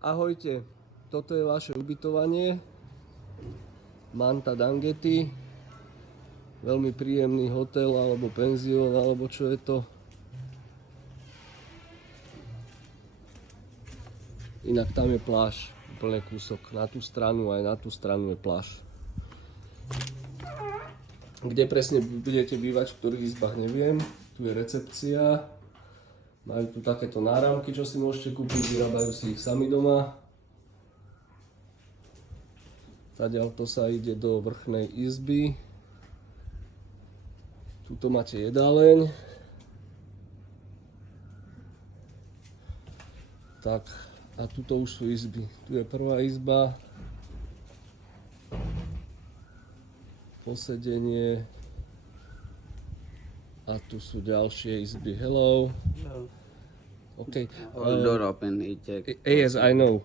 Ahojte, toto je vaše ubytovanie. Manta Dangety. Veľmi príjemný hotel alebo penzión, alebo čo je to. Inak tam je pláž, úplne kúsok. Na tú stranu aj na tú stranu je pláž. Kde presne budete bývať, v ktorých izbách neviem. Tu je recepcia. Majú tu takéto náramky, čo si môžete kúpiť, vyrábajú si ich sami doma. Zadiaľto sa ide do vrchnej izby. Tuto máte jedáleň. Tak, a tuto už sú izby. Tu je prvá izba. Posedenie. A tu sú ďalšie izby. Hello. Hello. Okay. All door open, he check. Yes, I know.